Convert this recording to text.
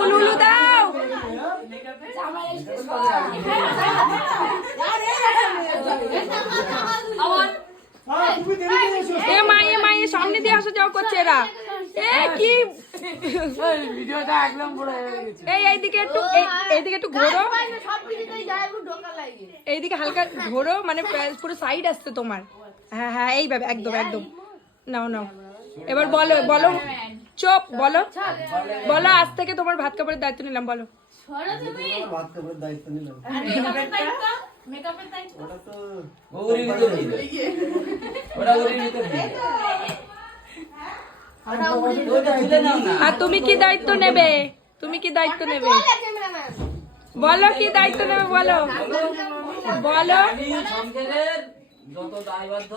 উলুলু দাও। মায়ে সামনে দিয়ে আসা যাও করছে এরা। কি এইদিকে একটু ঘোরো, এইদিকে হালকা ঘোরো, মানে পুরো সাইড আসছে তোমার। হ্যাঁ হ্যাঁ এইভাবে একদম একদম। নাও নাও, এবার বলো বলো, চুপ বলো বলো, আজ থেকে তোমার ভাত কাপড়ের দায়িত্ব নিলাম, বলো। ভাত কাপড়ের দায়িত্ব নিলাম। আর তুমি কি দায়িত্ব নেবে? তুমি কি দায়িত্ব নেবে বলো, কি দায়িত্ব নেবে বলো বলো।